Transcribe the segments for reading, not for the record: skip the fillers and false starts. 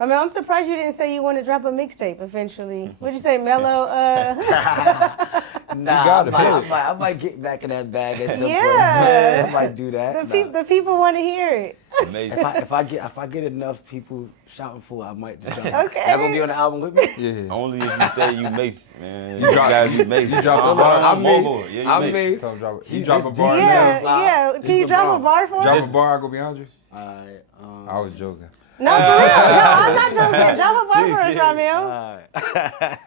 Ramel, I'm surprised you didn't say you want to drop a mixtape eventually. What'd you say, Mellow? Nah, I might get back in that bag at some point. Yeah. I might do that. The people want to hear it. Amazing. If I get enough people shouting for it, I might just drop it. Okay. Y'all gonna be on the album with me? Yeah. Only if you say you Mace, man. You guys, you Mace. You drop some I'm Mace. Mace. I'm Mace. So you drop a bar. Yeah. Can you drop a bar for us? Drop a bar, I go behind you. Alright. I was joking. No, for real. No, I'm not joking. Drop a bar for us, Ramel. Alright.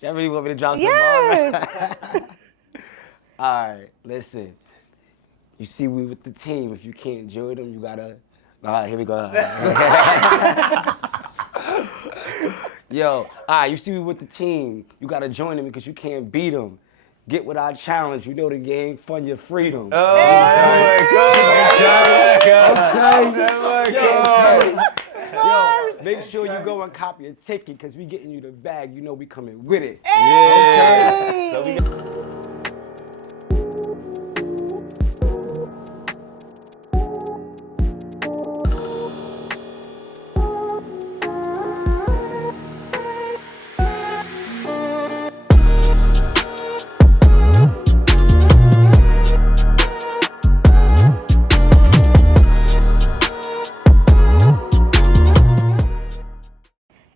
Y'all really want me to drop some Yes. bars? Alright, listen. You see, we with the team. If you can't join them, you gotta. Alright, here we go. Yo, alright, you see, we with the team. You gotta join them because you can't beat them. Get with our challenge. You know the game. Fund your freedom. Oh, Yo, make sure you go and copy a ticket because we getting you the bag. You know we coming with it. Hey. So we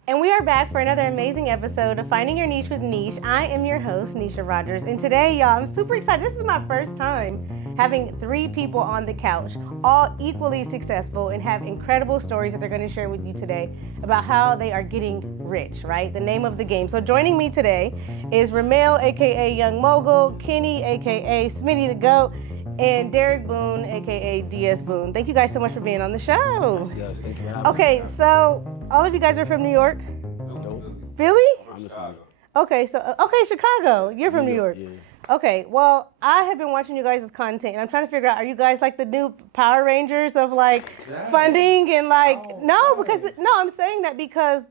And we are back for another amazing episode of Finding Your Niche with Niche. I am your host, Nisha Rogers, and today, y'all, I'm super excited. This is my first time having 3 people on the couch, all equally successful and have incredible stories that they're going to share with you today about how they are getting rich, right? The name of the game. So joining me today is Ramel, aka Young Mogul, Kenny, aka Smitty the Goat, and Derek Boone, aka DS Boone. Thank you guys so much for being on the show. Yes, thank you for having me. Okay, so all of you guys are from New York? Nope. Philly? I'm just Chicago. Okay, so Chicago. You're from New York. Yeah. Okay, well, I have been watching you guys' content, and I'm trying to figure out, are you guys like the new Power Rangers of like funding and like, I'm saying that because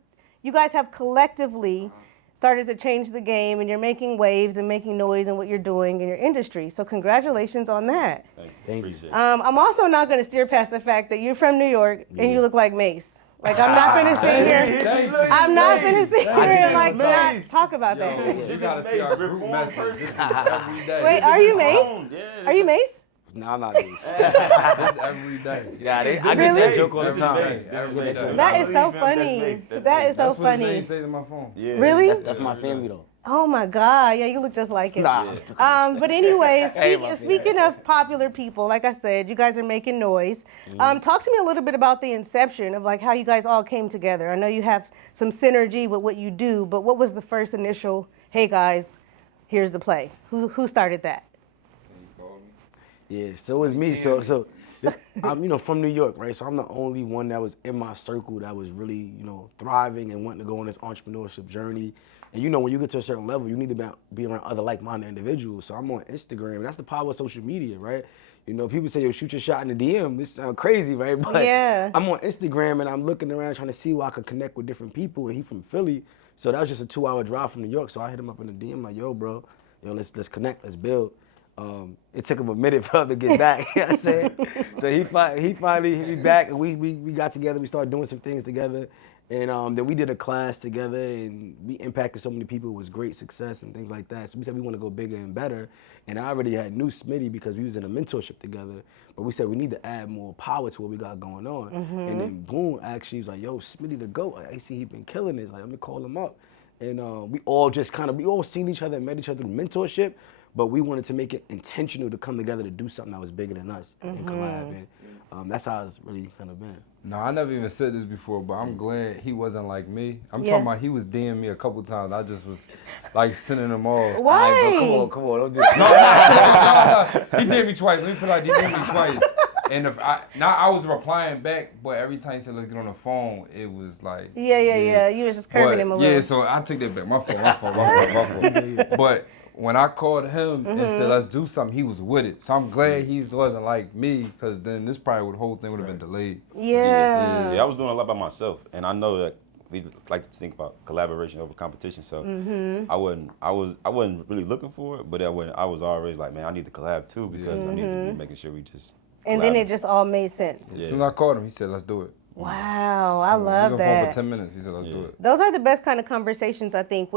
you guys have collectively started to change the game and you're making waves and making noise in what you're doing in your industry. So congratulations on that. Thank you. appreciate it. I'm also not going to steer past the fact that you're from New York and you look like Mace. Like, I'm not going to sit here. I'm not going to sit here and like not talk about that. You gotta see our group message. This is every day. Wait, are you Mace? Are you Mace? No, I'm not Mace. This every day. Yeah, I get Really? that joke all the This is time. Mace. Every day. That is so That's funny. Mace. That is so That's what his funny. name says in my phone. Yeah. Really? That's my family though. Oh my God, yeah, you look just like him. Nah. But anyways, Hey, my speaking of popular people, like I said, you guys are making noise. Talk to me a little bit about the inception of like how you guys all came together. I know you have some synergy with what you do, but what was the first initial, hey guys, here's the play? Who started that? Yeah, so it was me. I'm from New York, right? So I'm the only one that was in my circle that was really, thriving and wanting to go on this entrepreneurship journey. And when you get to a certain level, you need to be around other like-minded individuals. So I'm on Instagram, and that's the power of social media, right? People say, yo, shoot your shot in the DM. This sounds crazy, right? But Yeah. I'm on Instagram, and I'm looking around trying to see where I could connect with different people, and he from Philly. So that was just a 2-hour drive from New York. So I hit him up in the DM, like, yo, bro, let's connect, let's build. It took him a minute for him to get back, you know what I'm saying? So he finally hit me back, and we got together, we started doing some things together. And then we did a class together, and we impacted so many people. It was great success and things like that. So we said we want to go bigger and better. And I already had knew Smitty because we was in a mentorship together. But we said we need to add more power to what we got going on. And then boom, actually was like, yo, Smitty the GOAT. I see he been killing this. Like, let me call him up. And we all just we all seen each other and met each other through mentorship. But we wanted to make it intentional to come together to do something that was bigger than us and collab. And that's how it's really kind of been. No, I never even said this before, but I'm glad he wasn't like me. I'm Yeah. talking about he was DMing me a couple times. I just was like sending them all. Why? All right, come on, don't do No, he did me twice. Let me put it like he did me twice. And I was replying back, but every time he said let's get on the phone, it was like Yeah. You was just curving him a little. Yeah, so I take that back. My fault. But when I called him and said let's do something, he was with it. So I'm glad he wasn't like me, because then this probably the whole thing would have been delayed. Yeah. Yeah, I was doing a lot by myself, and I know that we like to think about collaboration over competition. So I wasn't really looking for it, but I was always like, man, I need to collab too, because I need to be making sure we just. And then collab. it just all made sense. Yeah. As soon as I called him, he said let's do it. Wow, I We was love on the phone that. for 10 minutes. He said, let's do it. Those are the best kind of conversations, I think.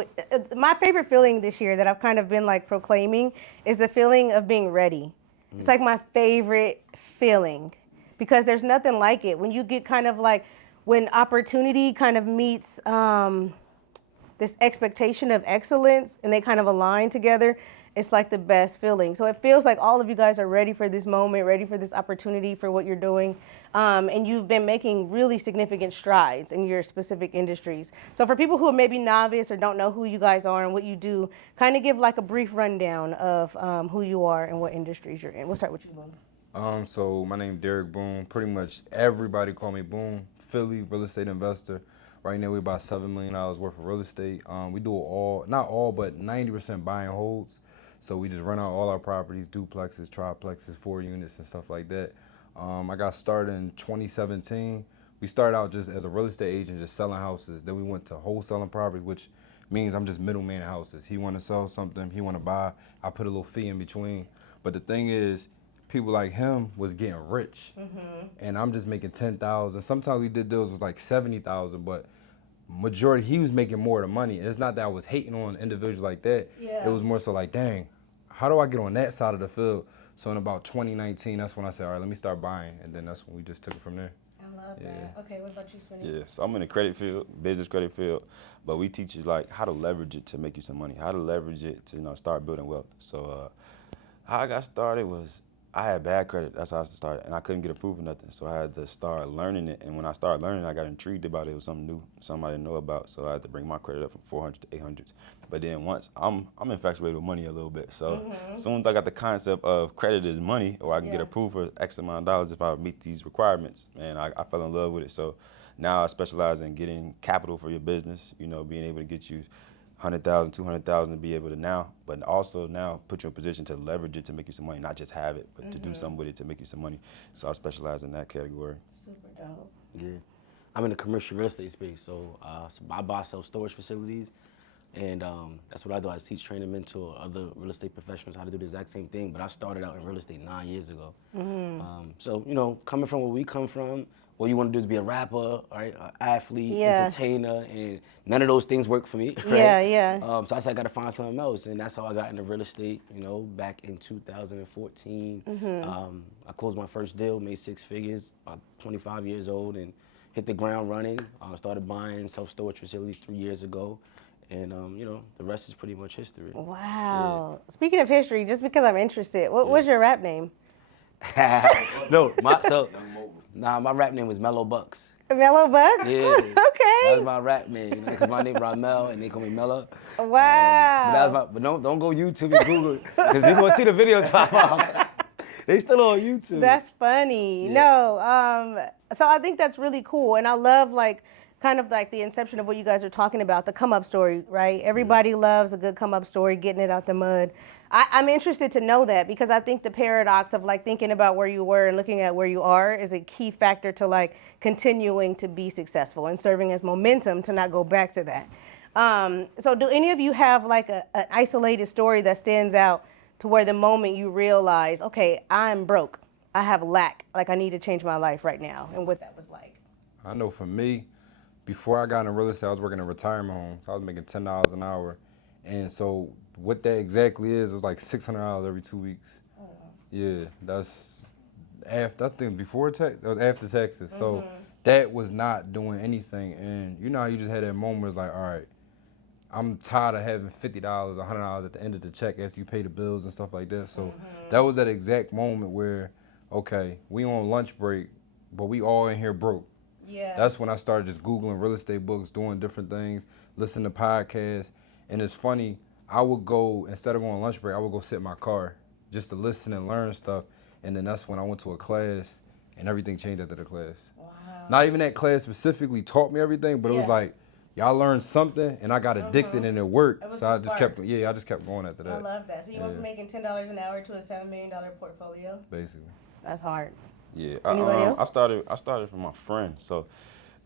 My favorite feeling this year that I've kind of been like proclaiming is the feeling of being ready. It's like my favorite feeling because there's nothing like it. When you get kind of like, when opportunity kind of meets this expectation of excellence and they kind of align together, it's like the best feeling. So it feels like all of you guys are ready for this moment, ready for this opportunity for what you're doing. And you've been making really significant strides in your specific industries. So for people who are maybe novice or don't know who you guys are and what you do, kind of give like a brief rundown of who you are and what industries you're in. We'll start with you, Boone. So my name Derek Boone. Pretty much everybody call me Boone. Philly real estate investor. Right now we about $7 million worth of real estate. We do all, not all, but 90% buy and holds. So we just rent out all our properties, duplexes, triplexes, 4 units and stuff like that. I got started in 2017. We started out just as a real estate agent, just selling houses. Then we went to wholesaling properties, which means I'm just middleman houses. He want to sell something, he want to buy. I put a little fee in between. But the thing is, people like him was getting rich, and I'm just making 10,000. Sometimes we did deals was like 70,000, but majority he was making more of the money. And it's not that I was hating on individuals like that. Yeah. It was more so like, dang, how do I get on that side of the field? So in about 2019, that's when I said, all right, let me start buying, and then that's when we just took it from there. I love that. Okay, what about you, Swinny? Yeah, so I'm in the credit field, business credit field, but we teach you like how to leverage it to make you some money, how to leverage it to start building wealth. So how I got started was I had bad credit. That's how I started, and I couldn't get approved for nothing. So I had to start learning it, and when I started learning, I got intrigued about it. It was something new, something I didn't know about. So I had to bring my credit up from 400 to 800s. But then once I'm infatuated with money a little bit. So as soon as I got the concept of credit is money, or I can get approved for X amount of dollars if I meet these requirements, and I fell in love with it. So now I specialize in getting capital for your business. Being able to get you 100,000, 200,000 to be able to but also now put you in a position to leverage it to make you some money, not just have it, but to do something with it to make you some money. So I specialize in that category. Super dope. Yeah. I'm in the commercial real estate space, so I buy, sell storage facilities, and that's what I do. I teach, train, and mentor other real estate professionals how to do the exact same thing, but I started out in real estate 9 years ago. So, coming from where we come from, all you want to do is be a rapper, right? An athlete, entertainer, and none of those things work for me, right? So I said I got to find something else, and that's how I got into real estate, back in 2014. I closed my first deal, made 6 figures, about 25 years old, and hit the ground running. Started buying self-storage facilities 3 years ago, and the rest is pretty much history. Wow. Yeah. Speaking of history, just because I'm interested, what's your rap name? My rap name was Mellow Bucks. Mellow Bucks? Yeah. Okay. That was my rap name, because my name Ramel, and they call me Mellow. Wow. But don't go YouTube and Google it, because you're going to see the videos pop up. They still on YouTube. That's funny. Yeah. No, so I think that's really cool, and I love kind of like the inception of what you guys are talking about, the come up story, right? Everybody loves a good come up story, getting it out the mud. I'm interested to know that, because I think the paradox of thinking about where you were and looking at where you are is a key factor to continuing to be successful and serving as momentum to not go back to that. So do any of you have an isolated story that stands out to where the moment you realize, okay, I'm broke, I have lack, I need to change my life right now, and what that was like? I know for me, before I got into real estate, I was working in a retirement home. So I was making $10 an hour. And so what that exactly is, it was like $600 every 2 weeks. Oh. Yeah, that's after, I think before tax, that was after taxes. So that was not doing anything. And how you just had that moment, it's like, all right, I'm tired of having $50, $100 at the end of the check after you pay the bills and stuff like that. So that was that exact moment where, okay, we on lunch break, but we all in here broke. Yeah. That's when I started just Googling real estate books, doing different things, listening to podcasts. And it's funny, I would go, instead of going lunch break, I would go sit in my car just to listen and learn stuff. And then that's when I went to a class, and everything changed after the class. Wow. Not even that class specifically taught me everything, but it was like, y'all learned something, and I got addicted and it worked. So I just kept going after that. I love that. So you went from making $10 an hour to a $7 million portfolio? Basically. That's hard. Yeah, Anybody else? I started from my friend. So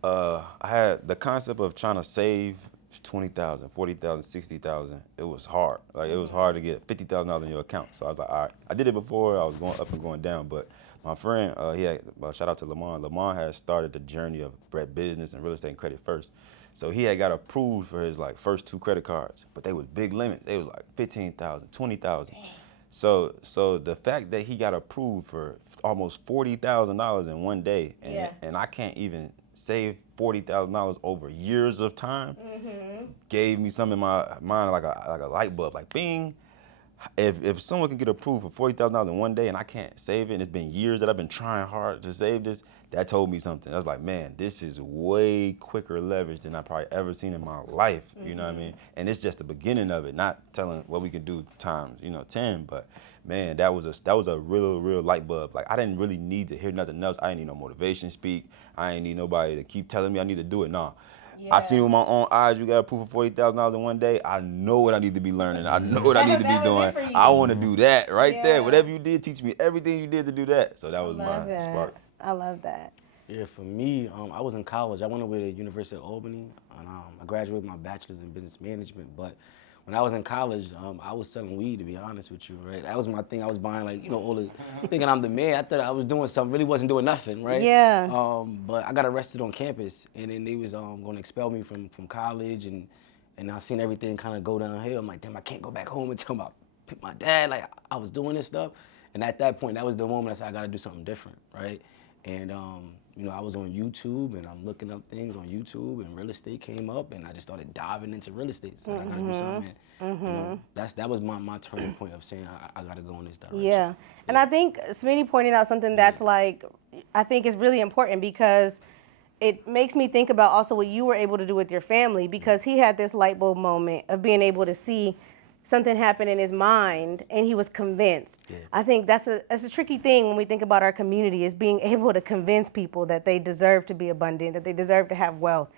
I had the concept of trying to save 20,000, 40,000, 60,000. It was hard. It was hard to get $50,000 in your account. So I was like, all right. I did it before. I was going up and going down, but My friend, he had, shout out to Lamont. Lamont had started the journey of business and real estate and credit first. So he had got approved for his like first 2 credit cards, but they was big limits. They was like 15,000, 20,000. So the fact that he got approved for almost $40,000 in one day, and I can't even save $40,000 over years of time, gave me something in my mind like a light bulb, like bing. If someone can get approved for $40,000 in one day and I can't save it, and it's been years that I've been trying hard to save this, that told me something. I was like, man, this is way quicker leverage than I probably ever seen in my life. You know what I mean? And it's just the beginning of it, not telling what we can do times 10. But man, that was a real light bulb. Like I didn't really need to hear nothing else. I didn't need no motivation speak. I didn't need nobody to keep telling me I need to do it. Nah. I seen with my own eyes, you got approved for $40,000 in one day. I know what I need to be learning. I know what I need to be doing. I want to do that right there. Whatever you did, teach me everything you did to do that. So that was my spark. I love that. Yeah, for me, I was in college. I went away to the University of Albany, and I graduated with my bachelor's in business management. But when I was in college, I was selling weed, to be honest with you, right? That was my thing. I was buying, like, all the, thinking I'm the man. I thought I was doing something, really wasn't doing nothing, right? Yeah. But I got arrested on campus, and then they was going to expel me from college, and I seen everything kind of go downhill. I'm like, damn, I can't go back home and tell my dad, like, I was doing this stuff. And at that point, that was the moment I said, I got to do something different, right? And, I was on YouTube, and I'm looking up things on YouTube, and real estate came up, and I just started diving into real estate. So I got to do something. That was my turning point of saying I got to go in this direction. Yeah. And I think Smitty pointed out something that's like, I think is really important, because it makes me think about also what you were able to do with your family, because he had this light bulb moment of being able to see something happen in his mind and he was convinced. Yeah. I think that's a tricky thing when we think about our community, is being able to convince people that they deserve to be abundant, that they deserve to have wealth.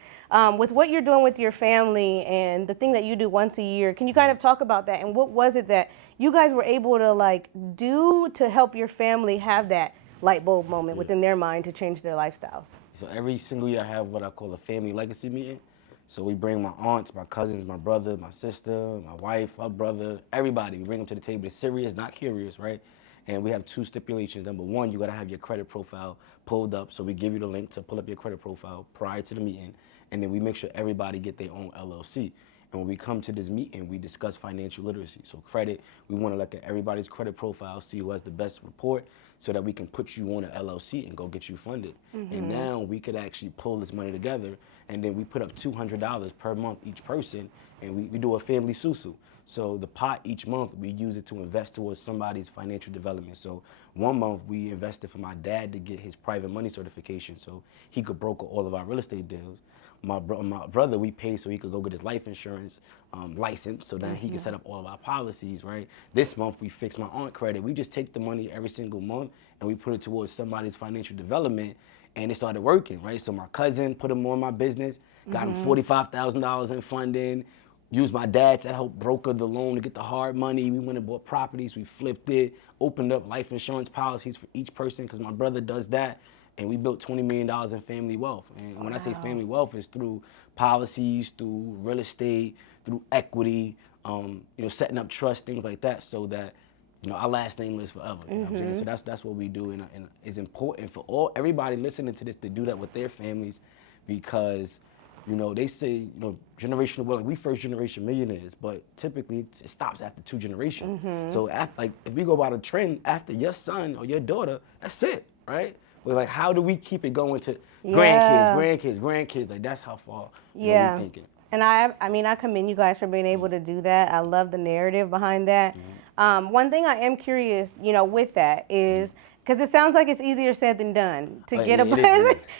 With what you're doing with your family and the thing that you do once a year, can you kind of talk about that? And what was it that you guys were able to do to help your family have that light bulb moment within their mind to change their lifestyles? So every single year I have what I call a family legacy meeting. So we bring my aunts, my cousins, my brother, my sister, my wife, her brother, everybody. We bring them to the table. It's serious, not curious, right? And we have 2 stipulations. Number 1, you got to have your credit profile pulled up. So we give you the link to pull up your credit profile prior to the meeting. And then we make sure everybody get their own LLC. And when we come to this meeting, we discuss financial literacy. So credit, we want to look at everybody's credit profile, see who has the best report, so that we can put you on an LLC and go get you funded. And now we could actually pull this money together, and then we put up $200 per month each person, and we do a family susu. So the pot each month, we use it to invest towards somebody's financial development. So one month we invested for my dad to get his private money certification so he could broker all of our real estate deals. My brother, we paid so he could go get his life insurance license, so that he could set up all of our policies, right? This month we fixed my aunt credit. We just take the money every single month and we put it towards somebody's financial development, and it started working, right? So my cousin put him on my business, got him $45,000 in funding, used my dad to help broker the loan to get the hard money. We went and bought properties, we flipped it, opened up life insurance policies for each person, because my brother does that. And we built $20 million in family wealth. And when I say family wealth, it's through policies, through real estate, through equity, setting up trust, things like that, so that our last name lives forever. You know what I'm saying? So that's what we do, and it's important for everybody listening to this to do that with their families, because they say generational wealth. We first generation millionaires, but typically it stops after 2 generations. So if we go by the trend, after your son or your daughter, that's it, right? We're how do we keep it going to grandkids? Like, that's how far we're thinking. And I commend you guys for being able to do that. I love the narrative behind that. One thing I am curious, with that is, because it sounds like it's easier said than done to get a bunch.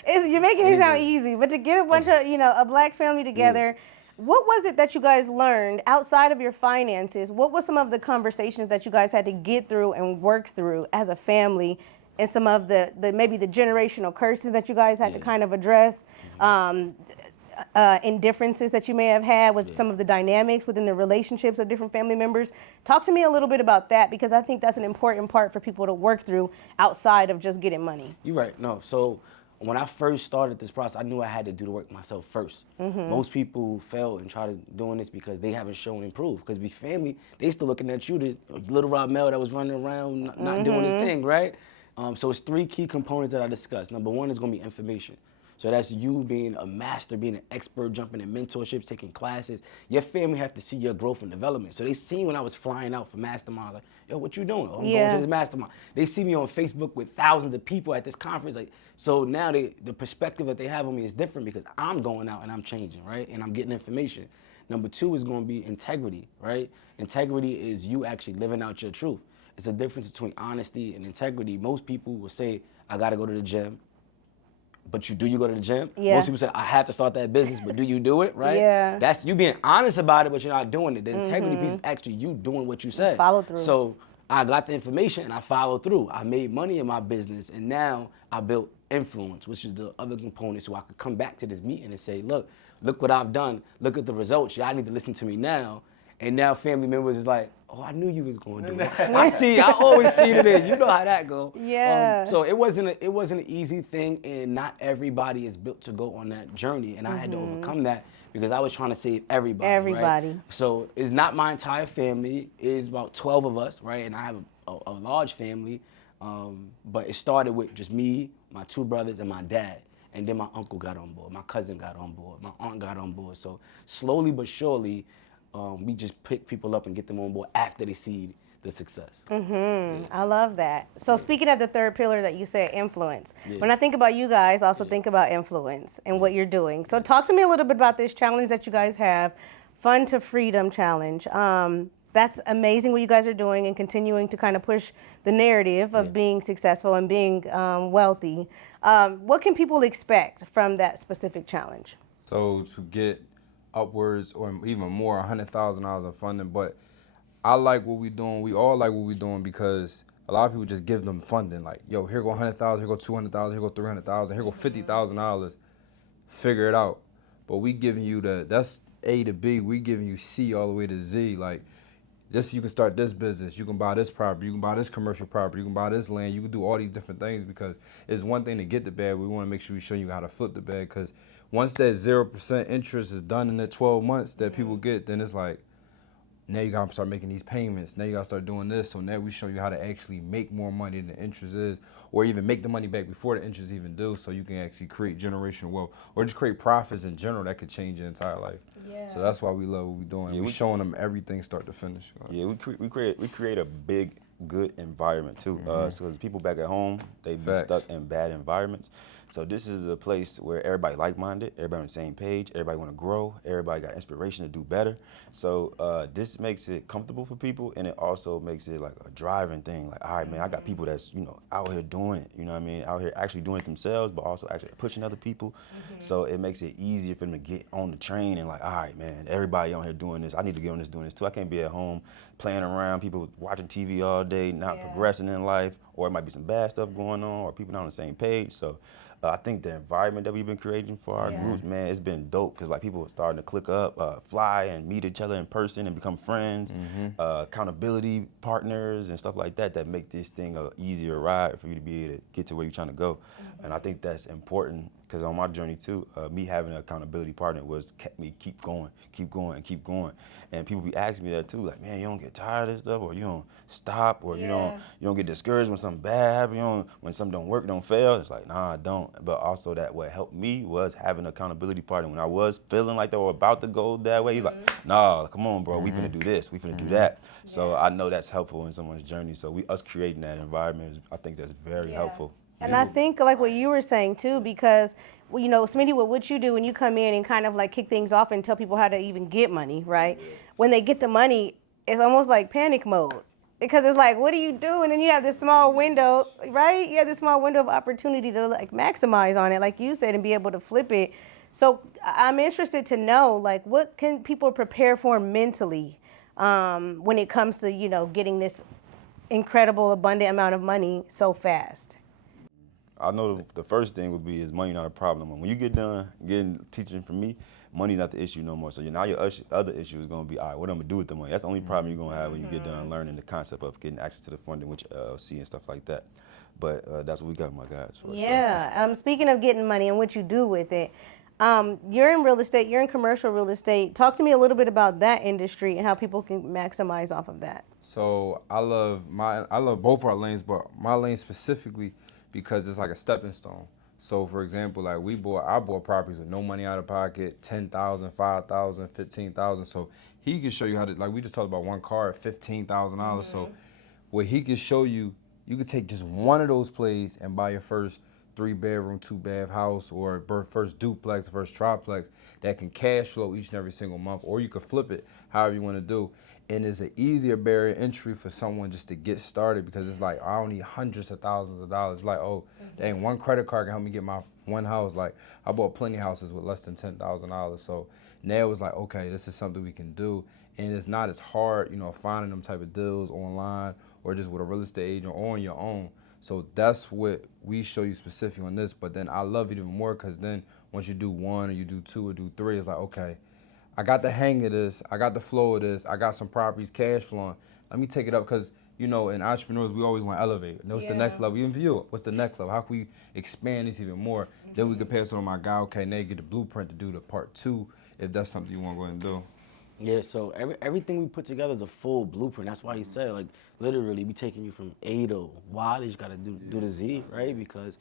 You're making it sound easy, but to get a bunch of a black family together. What was it that you guys learned outside of your finances? What was some of the conversations that you guys had to get through and work through as a family? And some of the maybe the generational curses that you guys had to kind of address, indifferences that you may have had with some of the dynamics within the relationships of different family members. Talk to me a little bit about that, because I think that's an important part for people to work through outside of just getting money. You're right. No, so when I first started this process, I knew I had to do the work myself first. Most people fail and try to doing this because they haven't shown improve. Because family, they still looking at you, the little Ramel that was running around not doing his thing, right? So it's 3 key components that I discussed. Number 1 is going to be information. So that's you being a master, being an expert, jumping in mentorships, taking classes. Your family have to see your growth and development. So they see when I was flying out for mastermind, like, yo, what you doing? Oh, I'm going to this mastermind. They see me on Facebook with thousands of people at this conference. Like, so now the perspective that they have on me is different because I'm going out and I'm changing, right? And I'm getting information. Number 2 is going to be integrity, right? Integrity is you actually living out your truth. It's a difference between honesty and integrity. Most people will say, I got to go to the gym. But you go to the gym? Yeah. Most people say, I have to start that business, but do you do it, right? Yeah. That's you being honest about it, but you're not doing it. The integrity piece is actually you doing what you said. Follow through. So I got the information and I followed through. I made money in my business and now I built influence, which is the other component. So I could come back to this meeting and say, look what I've done. Look at the results. Y'all need to listen to me now. And now family members is like, oh, I knew you was going to do it. I always see it in. You know how that go. Yeah. So it wasn't an easy thing, and not everybody is built to go on that journey. And I had to overcome that because I was trying to save everybody. Everybody. Right? So it's not my entire family. It's about 12 of us, right? And I have a large family, but it started with just me, my 2 brothers, and my dad. And then my uncle got on board, my cousin got on board, my aunt got on board. So slowly but surely, we just pick people up and get them on board after they see the success. I love that. So speaking of the third pillar that you said, influence. When I think about you guys, I also think about influence and what you're doing. So talk to me a little bit about this challenge that you guys have, Fun to Freedom Challenge. That's amazing what you guys are doing and continuing to kind of push the narrative of being successful and being wealthy. What can people expect from that specific challenge? So to get upwards or even more, $100,000 in funding. But I like what we're doing. We all like what we're doing because a lot of people just give them funding. Like, yo, here go 100,000, here go 200,000, here go 300,000, here go $50,000. Figure it out. But we giving you that's A to B. We giving you C all the way to Z. Like, this, you can start this business. You can buy this property. You can buy this commercial property. You can buy this land. You can do all these different things because it's one thing to get the bag. We want to make sure we show you how to flip the bag because once that 0% interest is done in the 12 months that people get, then it's like, now you gotta start making these payments. Now you gotta start doing this. So now we show you how to actually make more money than the interest is, or even make the money back before the interest even due, so you can actually create generational wealth, or just create profits in general that could change your entire life. Yeah. So that's why we love what we're doing. We're showing them everything start to finish. Yeah, we create a big, good environment too. So as people back at home, they be stuck in bad environments. So this is a place where everybody like-minded, everybody on the same page, everybody want to grow, everybody got inspiration to do better. So this makes it comfortable for people, and it also makes it like a driving thing. Like, all right, man, I got people that's, out here doing it, you know what I mean? Out here actually doing it themselves, but also actually pushing other people. So it makes it easier for them to get on the train and like, all right, man, everybody on here doing this. I need to get on this, doing this too. I can't be at home playing around, people watching TV all day, not progressing in life, or it might be some bad stuff going on, or people not on the same page. So I think the environment that we've been creating for our groups, man, it's been dope because like people are starting to click up, fly and meet each other in person and become friends, accountability partners and stuff like that make this thing a easier ride for you to be able to get to where you're trying to go. And I think that's important because on my journey too, me having an accountability partner kept me keep going. And people be asking me that too, like, man, you don't get tired of this stuff, or you don't stop, or you don't get discouraged when something bad happens, when something don't work, don't fail. It's like, nah, I don't. But also that what helped me was having an accountability partner. When I was feeling like they were about to go that way, he's like, nah, come on, bro, we finna do this, we finna do that. So I know that's helpful in someone's journey. So us creating that environment, I think that's very helpful. And I think like what you were saying too, because Smitty, what you do when you come in and kind of like kick things off and tell people how to even get money, right? When they get the money, it's almost like panic mode because it's like, what do you do? And then you have this small window, right? You have this small window of opportunity to like maximize on it, like you said, and be able to flip it. So I'm interested to know, like, what can people prepare for mentally when it comes to, getting this incredible, abundant amount of money so fast? I know the first thing would be is money not a problem. When you get done getting teaching from me, money's not the issue no more. So now your other issue is going to be, all right, what I'm going to do with the money? That's the only problem you're going to have when you get done learning the concept of getting access to the funding, which LLC and stuff like that. But that's what we got, my guys. Yeah. Speaking of getting money and what you do with it, You're in real estate. You're in commercial real estate. Talk to me a little bit about that industry and how people can maximize off of that. So I love both our lanes, but my lane specifically because it's like a stepping stone. So for example, like I bought properties with no money out of pocket, 10,000, 5,000, 15,000. So he can show you how to, like we just talked about one car at $15,000. So what he can show you, you could take just one of those plays and buy your first 3-bedroom, 2-bath house, or first duplex, first triplex that can cash flow each and every single month, or you could flip it however you want to do. And it's an easier barrier entry for someone just to get started because it's like I don't need hundreds of thousands of dollars. It's like, oh, dang, one credit card can help me get my one house. Like I bought plenty of houses with less than $10,000. So now it's like, okay, this is something we can do, and it's not as hard, finding them type of deals online or just with a real estate agent or on your own. So that's what we show you specific on this. But then I love it even more because then once you do one or you do two or do three, it's like, okay, I got the hang of this, I got the flow of this, I got some properties cash flowing. Let me take it up because, in entrepreneurs, we always want to elevate. What's the next level? Even for you, what's the next level? How can we expand this even more? Then we can pass it on to my guy, okay, now you get the blueprint to do the part two if that's something you want to go ahead and do. Yeah, so everything we put together is a full blueprint. That's why you said, like, literally, we taking you from A to Y. They just got to do the Z, right? Because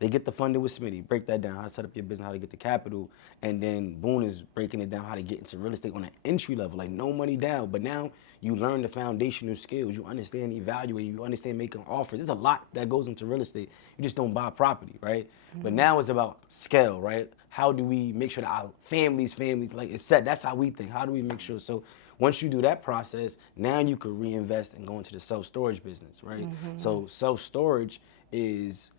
they get the funding with Smitty, break that down, how to set up your business, how to get the capital, and then Boone is breaking it down, how to get into real estate on an entry level, like no money down. But now you learn the foundational skills, you understand evaluating, you understand making offers. There's a lot that goes into real estate. You just don't buy property, right? But now it's about scale, right? How do we make sure that our families, like it's set, that's how we think. How do we make sure? So once you do that process, now you can reinvest and go into the self-storage business, right? So self-storage is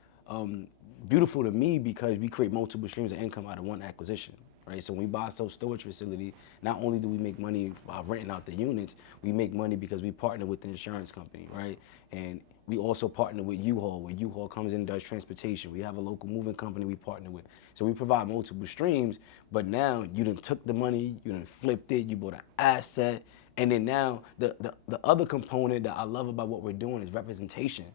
beautiful to me because we create multiple streams of income out of one acquisition, right? So when we buy a self-storage facility, not only do we make money by renting out the units, we make money because we partner with the insurance company, right? And we also partner with U-Haul, where U-Haul comes in and does transportation. We have a local moving company we partner with. So we provide multiple streams, but now you done took the money, you done flipped it, you bought an asset, and then now the other component that I love about what we're doing is representation.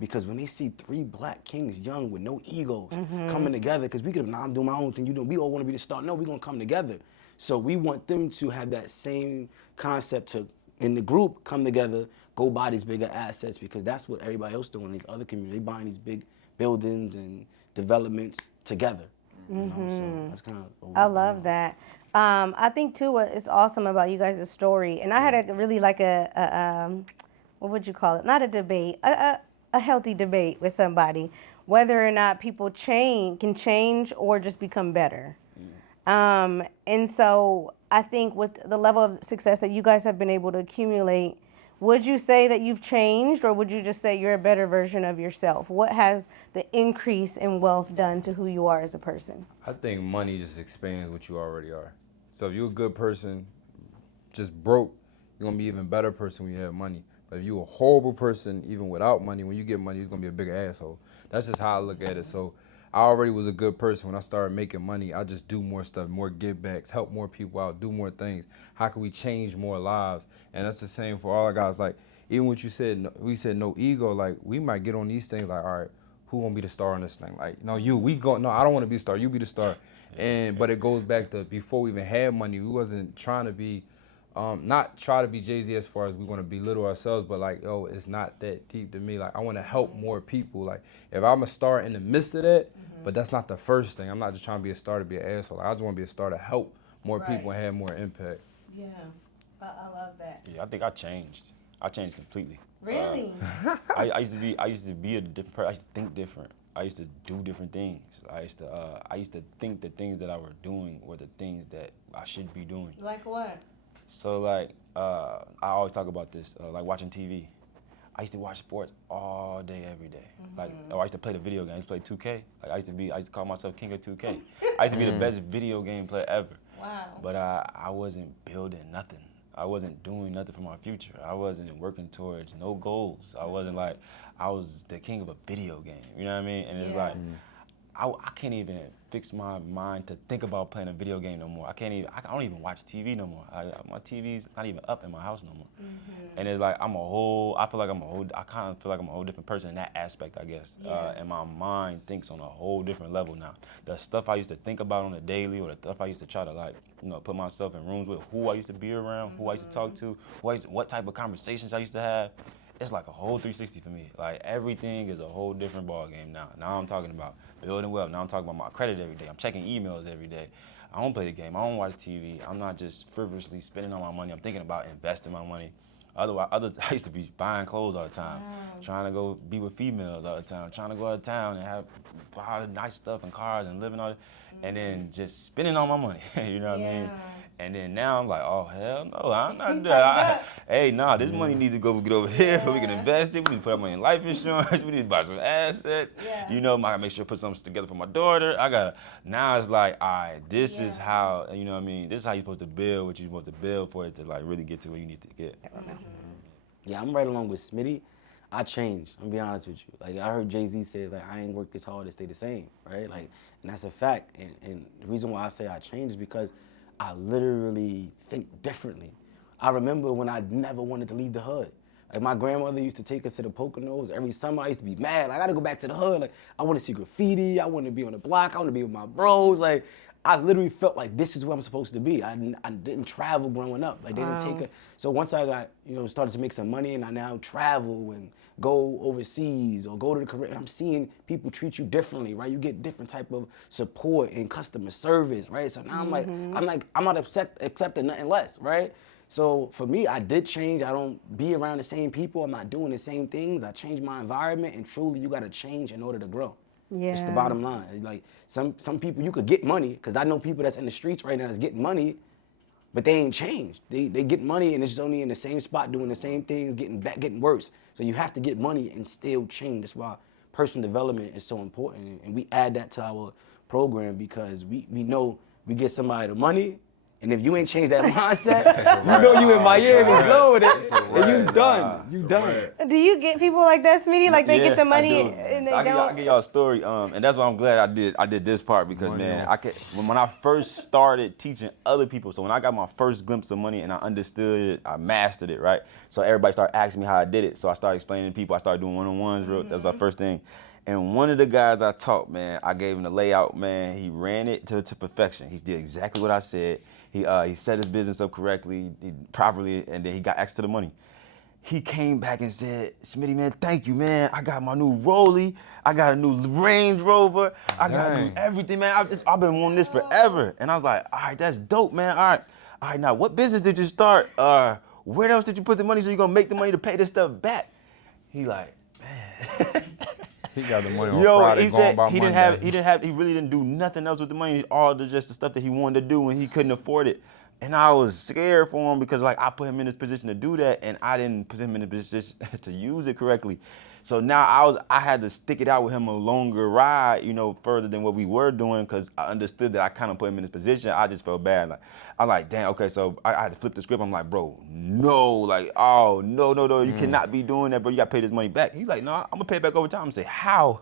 Because when they see 3 black kings young with no egos coming together, because we could have, I'm doing my own thing, we all want to be the star. No, we're going to come together. So we want them to have that same concept to, in the group, come together, go buy these bigger assets, because that's what everybody else doing in these other communities. They buying these big buildings and developments together. So that's kind of. I love that. I think too, what is awesome about you guys' story, and I had a really like what would you call it? Not a debate, a healthy debate with somebody, whether or not people can change or just become better. And so I think with the level of success that you guys have been able to accumulate, would you say that you've changed, or would you just say you're a better version of yourself? What has the increase in wealth done to who you are as a person? I think money just expands what you already are. So if you're a good person, just broke, you're gonna be an even better person when you have money. But if you're a horrible person, even without money, when you get money, you're gonna be a bigger asshole. That's just how I look at it. So I already was a good person. When I started making money, I just do more stuff, more give backs, help more people out, do more things. How can we change more lives? And that's the same for all our guys. Like, even what you said, we said no ego, like, we might get on these things like, all right, who gonna be the star on this thing? Like, no, I don't wanna be the star, you be the star. But it goes back to before we even had money, we wasn't trying to be, not try to be Jay-Z as far as we want to belittle ourselves, but like, oh, it's not that deep to me. Like, I want to help more people. Like, if I'm a star in the midst of that, but that's not the first thing. I'm not just trying to be a star to be an asshole. I just want to be a star to help more people and have more impact. Yeah, I love that. Yeah, I think I changed. I changed completely. Really? I used to be a different person. I used to think different. I used to do different things. I used to think the things that I were doing were the things that I should be doing. Like what? So like, I always talk about this, like watching TV. I used to watch sports all day, every day. Like, I used to play the video game. I used to play 2K. Like, I used to call myself king of 2K. I used to be the best video game player ever. Wow. But I wasn't building nothing. I wasn't doing nothing for my future. I wasn't working towards no goals. I wasn't like, I was the king of a video game. You know what I mean? And it's like, I can't even fix my mind to think about playing a video game no more. I don't even watch TV no more. My TV's not even up in my house no more. And it's like I kind of feel like I'm a whole different person in that aspect, I guess. And my mind thinks on a whole different level now. The stuff I used to think about on a daily, or the stuff I used to try to like, put myself in rooms with, who I used to be around, who I used to talk to, what type of conversations I used to have. It's like a whole 360 for me. Like everything is a whole different ball game now. Now I'm talking about building wealth. Now I'm talking about my credit every day. I'm checking emails every day. I don't play the game. I don't watch TV. I'm not just frivolously spending all my money. I'm thinking about investing my money. Otherwise, I used to be buying clothes all the time, trying to go be with females all the time, trying to go out of town and buy all the nice stuff and cars and living all that, and then just spending all my money. You know what I mean? And then now I'm like, oh, hell no, I'm not doing that. Hey, nah, this money needs to go get over here so we can invest it. We need to put our money in life insurance. We need to buy some assets. I gotta make sure to put something together for my daughter. Now it's like, all right, this is how, you know what I mean? This is how you're supposed to build what you're supposed to build for it to like really get to where you need to get. Yeah, I'm right along with Smitty. I changed, I'm gonna be honest with you. Like I heard Jay-Z say, like, I ain't worked this hard to stay the same, right? Like, and that's a fact. And the reason why I say I changed is because I literally think differently. I remember when I never wanted to leave the hood. Like my grandmother used to take us to the Poconos every summer. I used to be mad. I gotta go back to the hood. Like I want to see graffiti. I want to be on the block. I want to be with my bros. Like I literally felt like this is where I'm supposed to be. I didn't travel growing up. Like they didn't take it. So once I got, started to make some money and I now travel and go overseas or go to the Caribbean, I'm seeing people treat you differently, right? You get different type of support and customer service, right? So now I'm not accepting nothing less, right? So for me, I did change. I don't be around the same people. I'm not doing the same things. I changed my environment, and truly, you got to change in order to grow. Yeah. It's the bottom line. Like some people, you could get money, because I know people that's in the streets right now that's getting money, but they ain't changed. They get money and it's only in the same spot doing the same things, getting worse. So you have to get money and still change. That's why personal development is so important, and we add that to our program because we know we get somebody the money. And if you ain't changed that mindset, you know you in Miami blowing it, and you done. You done. Do you get people like that, Smitty? Like they get the money and they don't? I'll give y'all a story, and that's why I'm glad I did this part because when I first started teaching other people, so when I got my first glimpse of money and I understood it, I mastered it, right? So everybody started asking me how I did it. So I started explaining to people. I started doing one-on-ones. That was my first thing. And one of the guys I taught, man, I gave him the layout, man. He ran it to perfection. He did exactly what I said. He set his business up correctly, properly, and then he got access to the money. He came back and said, Smitty, man, thank you, man. I got my new Rollie. I got a new Range Rover. I got new everything, man. I've been wanting this forever. And I was like, all right, that's dope, man. All right, now, what business did you start? Where else did you put the money so you're going to make the money to pay this stuff back? He like, man. He got the money on Friday. He said he really didn't do nothing else with the money. All just the stuff that he wanted to do and he couldn't afford it. And I was scared for him because like I put him in this position to do that and I didn't put him in the position to use it correctly. So now I had to stick it out with him a longer ride, further than what we were doing because I understood that I kind of put him in this position. I just felt bad. Like I'm like, damn, okay, so I had to flip the script. I'm like, bro, no, like, oh, no, you cannot be doing that, bro. You got to pay this money back. He's like, no, I'm going to pay it back over time. I say, how?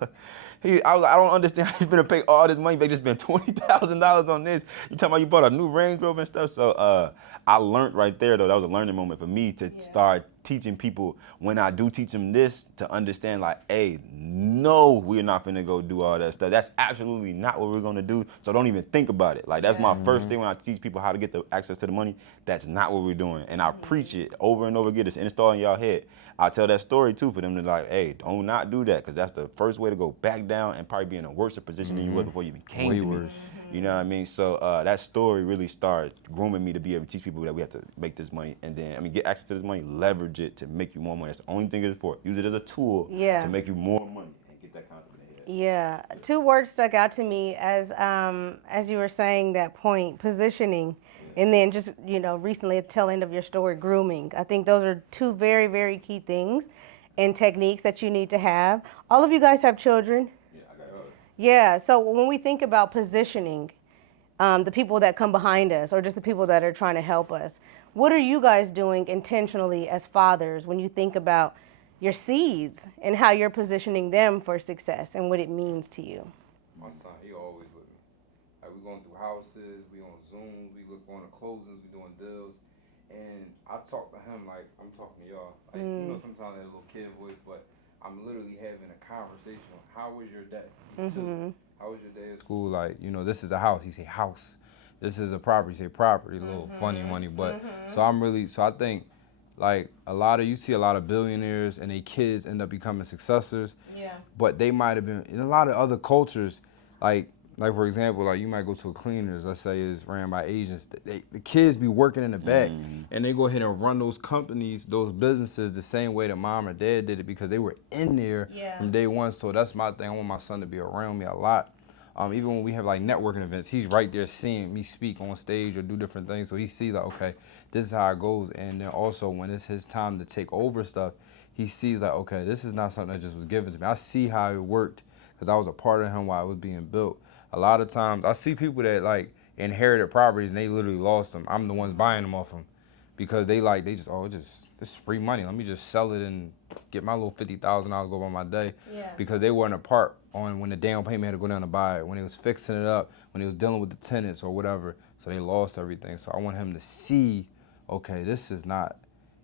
I was like, I don't understand how you're going to pay all this money back. Just spend $20,000 on this. You talking about you bought a new Range Rover and stuff. So I learned right there, though. That was a learning moment for me to start teaching people when I do teach them this to understand like, hey, no, we're not finna go do all that stuff. That's absolutely not what we're gonna do. So don't even think about it. Like that's my first thing when I teach people how to get the access to the money. That's not what we're doing. And I preach it over and over again. It's installed in y'all head. I tell that story too for them to like, hey, don't not do that because that's the first way to go back down and probably be in a worse position than you were before you even came to me. You know what I mean? So that story really started grooming me to be able to teach people that we have to make this money and then, get access to this money, leverage it to make you more money. That's the only thing it's for. Use it as a tool to make you more money and get that concept in your head. Yeah. 2 words stuck out to me as you were saying that point, positioning, and then just, recently at the tail end of your story, grooming. I think those are 2 very, very key things and techniques that you need to have. All of you guys have children. Yeah, so when we think about positioning the people that come behind us or just the people that are trying to help us, what are you guys doing intentionally as fathers when you think about your seeds and how you're positioning them for success and what it means to you? My son, he always with me. Like, we going through houses, we on Zoom, we look on the closings, we doing deals. And I talk to him like I'm talking to y'all. Like, you know, sometimes I have a little kid voice, but I'm literally having a conversation. How was your day? How was your day at school? Like, you know, this is a house. He say house. This is a property. He say property. A little funny money, but so I think like you see a lot of billionaires and their kids end up becoming successors. Yeah. But they might have been in a lot of other cultures, like for example, like you might go to a cleaners, let's say it's ran by Asians. The kids be working in the back, and they go ahead and run those companies, those businesses the same way that mom or dad did it because they were in there from day one. So that's my thing. I want my son to be around me a lot. Even when we have like networking events, he's right there seeing me speak on stage or do different things. So he sees like, okay, this is how it goes. And then also when it's his time to take over stuff, he sees like, okay, this is not something that just was given to me. I see how it worked because I was a part of him while it was being built. A lot of times I see people that like inherited properties and they literally lost them. I'm the ones buying them off them because this is free money. Let me just sell it and get my little $50,000 go by my day. Yeah. Because they weren't a part on when the down payment had to go down to buy it, when he was fixing it up, when he was dealing with the tenants or whatever. So they lost everything. So I want him to see, okay, this is not,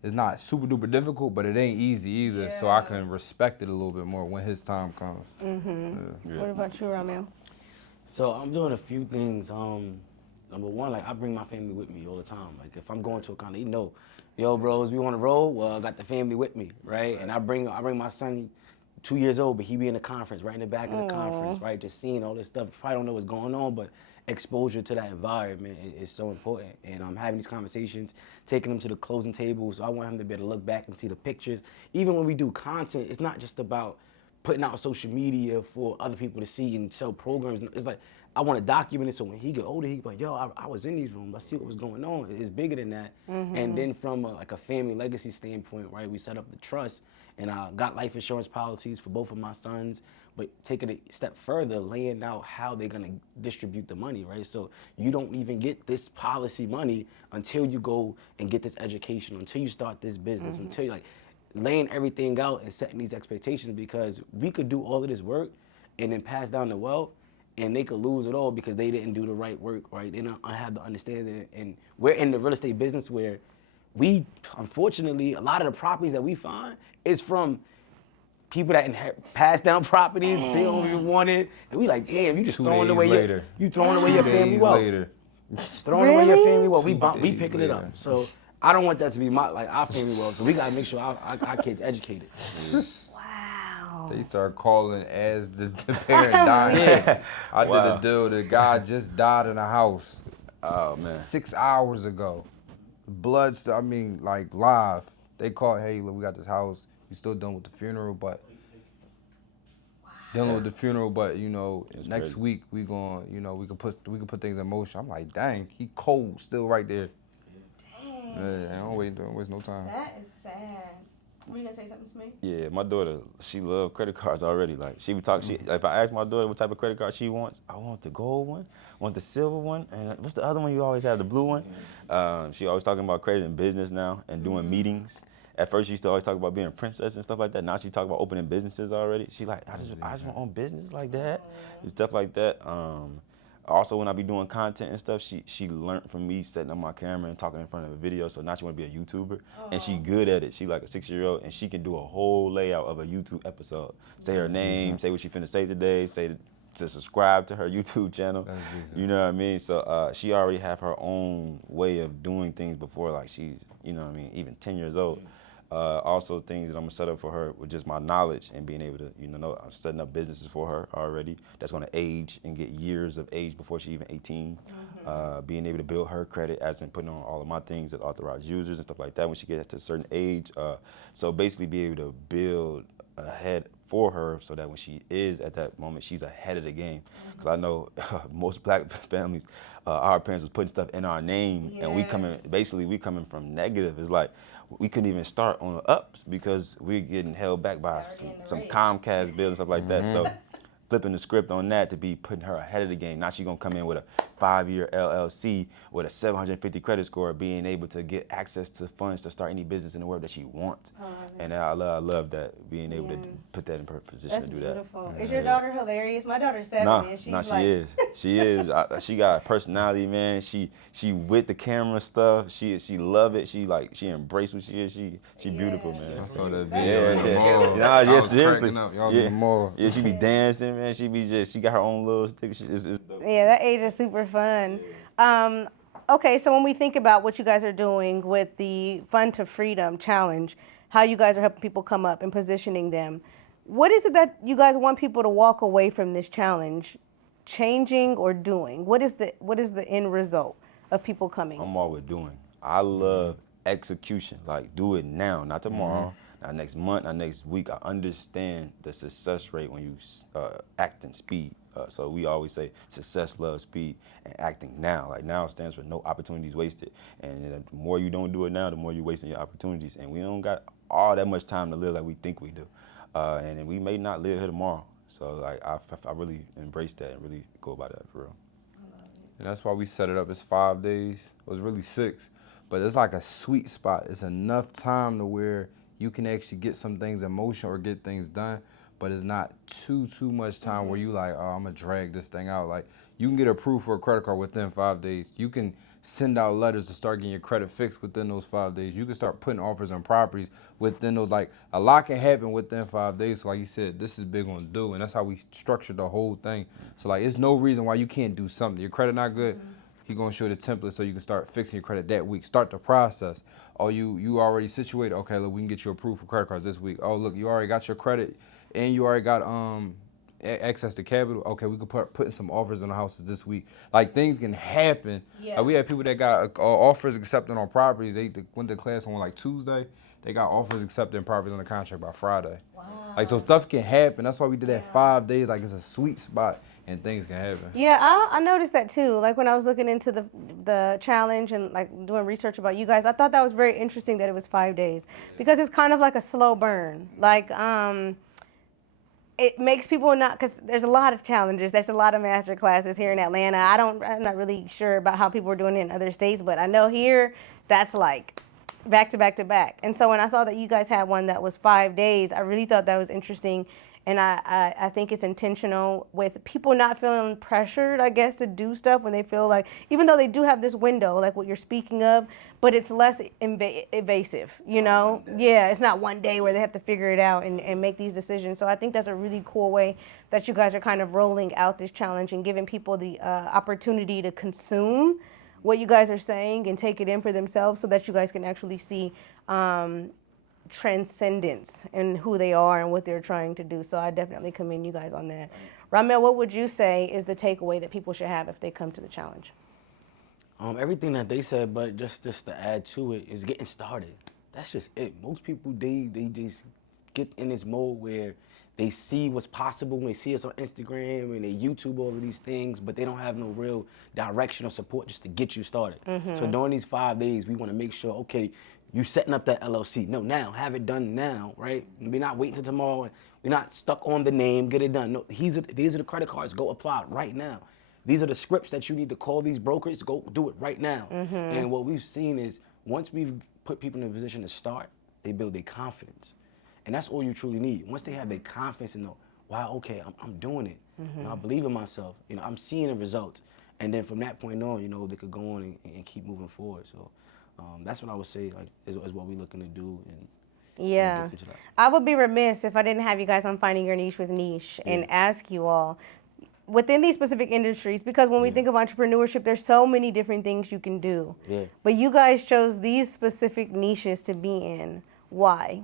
it's not super duper difficult, but it ain't easy either. Yeah. So I can respect it a little bit more when his time comes. Yeah. What about you, Ramel? So I'm doing a few things. Number one, like I bring my family with me all the time. Like if I'm going to a con, yo, bros, we on the road. Well, I got the family with me, right? And I bring my son, 2 years old, but he be in the conference, right in the back of the conference, right? Just seeing all this stuff. Probably don't know what's going on, but exposure to that environment is so important. And I'm having these conversations, taking him to the closing table. So I want him to be able to look back and see the pictures. Even when we do content, it's not just about putting out social media for other people to see and sell programs. It's like, I want to document it so when he get older, he be like, yo, I was in these rooms. I see what was going on. It's bigger than that. And then from a family legacy standpoint, right, we set up the trust and I got life insurance policies for both of my sons, but taking it a step further, laying out how they're going to distribute the money, right? So you don't even get this policy money until you go and get this education, until you start this business, until you laying everything out and setting these expectations, because we could do all of this work and then pass down the wealth and they could lose it all because they didn't do the right work, right? They don't have the understanding. And we're in the real estate business where we, unfortunately, a lot of the properties that we find is from people that pass down properties, they don't even want it. And we like, damn, you just throwing away your family wealth. Throwing away your family wealth. We picking it up. So I don't want that to be our family wealth. So we gotta make sure our kids educated. Wow. They start calling as the parent died. I did a deal. The guy just died in a house. Oh man. 6 hours ago. Blood live. They called, hey, look, we got this house. You still done with the funeral, but next week we going, we can put things in motion. I'm like, dang, he cold still right there. Dang. I don't waste no time. That is sad. Were you gonna say something to me? Yeah, my daughter, she love credit cards already. Like she would talk. If I ask my daughter what type of credit card she wants, I want the gold one, I want the silver one, and what's the other one you always have, the blue one? She always talking about credit and business now and doing meetings. At first, she used to always talk about being a princess and stuff like that. Now she talk about opening businesses already. She like, I just want to own business like that and stuff like that. Also, when I be doing content and stuff, she learned from me setting up my camera and talking in front of a video. So now she want to be a YouTuber, and she good at it. She like a 6-year-old, and she can do a whole layout of a YouTube episode. Say her name, say what she finna say today, say to subscribe to her YouTube channel. You know what I mean? So she already have her own way of doing things before like she's, even 10 years old. Also things that I'm gonna set up for her with just my knowledge and being able to, I'm setting up businesses for her already that's gonna age and get years of age before she's even 18. Being able to build her credit as in putting on all of my things as authorized users and stuff like that when she gets to a certain age. So basically be able to build ahead for her so that when she is at that moment, she's ahead of the game. Because I know most black families, our parents was putting stuff in our name and we coming from negative. It's like, we couldn't even start on the ups because we're getting held back by some Comcast bill and stuff like that. So flipping the script on that to be putting her ahead of the game. Now she's gonna come in with a 5-year LLC with a 750 credit score, being able to get access to funds to start any business in the world that she wants. And I love that, being able to put that in her position That's to do that. beautiful. Is your daughter hilarious? My daughter's 7 and she's she like... is. She is. She got a personality, man. She with the camera stuff. She love it. She embrace what she is. She beautiful, man. I saw that video in the mall. Nah, yeah, I was seriously. cracking up. Y'all in the mall. Yeah, she be dancing, man. She got her own little stick. Yeah, that age is super fun. Okay, so when we think about what you guys are doing with the Fun to Freedom Challenge, how you guys are helping people come up and positioning them, what is it that you guys want people to walk away from this challenge changing or doing? What is the end result of people coming? I'm always doing. I love execution. Like, do it now, not tomorrow, not next month, not next week. I understand the success rate when you act in speed. So we always say success loves speed, and acting now. Like, now stands for no opportunities wasted. And the more you don't do it now, the more you're wasting your opportunities. And we don't got all that much time to live like we think we do. And we may not live here tomorrow. So like, I really embrace that and really go about that for real. And that's why we set it up as 5 days. It was really 6, but it's like a sweet spot. It's enough time to where you can actually get some things in motion or get things done, but it's not too much time where you like, oh, I'm gonna drag this thing out. Like, you can get approved for a credit card within 5 days. You can send out letters to start getting your credit fixed within those 5 days. You can start putting offers on properties within those, like, a lot can happen within 5 days. So like you said, this is big on do, and that's how we structured the whole thing. So like, it's no reason why you can't do something. Your credit not good, he gonna show you the template so you can start fixing your credit that week. Start the process. Oh, you already situated, okay, look, we can get you approved for credit cards this week. Oh, look, you already got your credit and you already got access to capital. Okay, we could put some offers on the houses this week. Like, things can happen. Yeah. Like, we had people that got offers accepted on properties. They went to class on like Tuesday. They got offers accepted in properties on the contract by Friday. Wow. Like, so stuff can happen. That's why we did that 5 days. Like, it's a sweet spot and things can happen. Yeah, I noticed that too. Like, when I was looking into the challenge and like doing research about you guys, I thought that was very interesting that it was 5 days, because it's kind of like a slow burn. Like, it makes people not, because there's a lot of challenges. There's a lot of master classes here in Atlanta. I'm not really sure about how people are doing it in other states, but I know here that's like back to back to back. And so when I saw that you guys had one that was 5 days, I really thought that was interesting. And I think it's intentional with people not feeling pressured, I guess, to do stuff when they feel like, even though they do have this window, like what you're speaking of, but it's less evasive, you know? Yeah, it's not one day where they have to figure it out and make these decisions. So I think that's a really cool way that you guys are kind of rolling out this challenge and giving people the opportunity to consume what you guys are saying and take it in for themselves, so that you guys can actually see transcendence in who they are and what they're trying to do. So I definitely commend you guys on that. Ramel, what would you say is the takeaway that people should have if they come to the challenge? Everything that they said, but just to add to it, is getting started. That's just it. Most people, they just get in this mode where they see what's possible when they see us on Instagram and they YouTube all of these things, but they don't have no real direction or support just to get you started. So during these 5 days, we want to make sure, okay, you setting up that LLC. No, now, have it done now, right? We're not waiting till tomorrow. We're not stuck on the name, get it done. No, these are the credit cards, go apply right now. These are the scripts that you need to call these brokers, go do it right now. And what we've seen is, once we've put people in a position to start, they build their confidence. And that's all you truly need. Once they have their confidence and know, wow, okay, I'm doing it. You know, I believe in myself. You know, I'm seeing the results. And then from that point on, you know, they could go on and keep moving forward. So that's what I would say, like, is what we're looking to do. And yeah, I would be remiss if I didn't have you guys on Finding Your Niche with Niche and ask you all, within these specific industries, because when we think of entrepreneurship, there's so many different things you can do. But you guys chose these specific niches to be in. Why?